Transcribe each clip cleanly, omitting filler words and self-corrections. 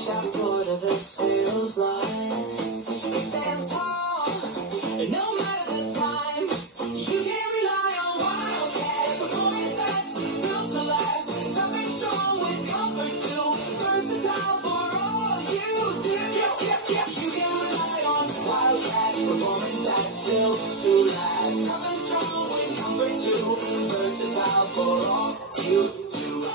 shop floor to the sales line. It stands tall, and no matter the time, you can rely on Wildcat performance that's built to last. Tough and strong with comfort too, versatile for all you do. You can rely on Wildcat performance that's built to last. Tough and strong with comfort too, versatile for all you do.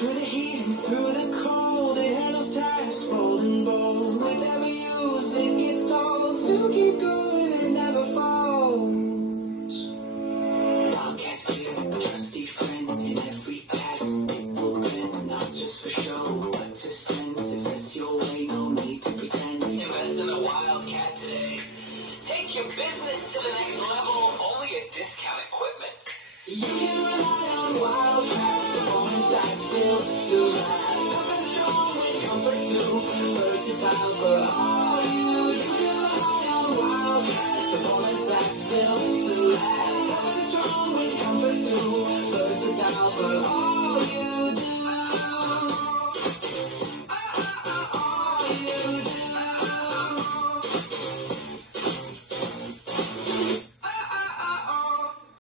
Through the heat and through the cold, it handles tasks bold and bold. With every use, it gets told to keep going and never falls. Wildcat's your trusty friend in every task. It will win, not just for show, but to send success your way. No need to pretend. Invest in the Wildcat today. Take your business to the next level. Only at Discount Equipment. You can rely on Wildcat performance that's built to last. Tough and strong with comfort too, versatile for all you. You can rely on Wildcat performance that's built to last. Tough and strong with comfort too, versatile for all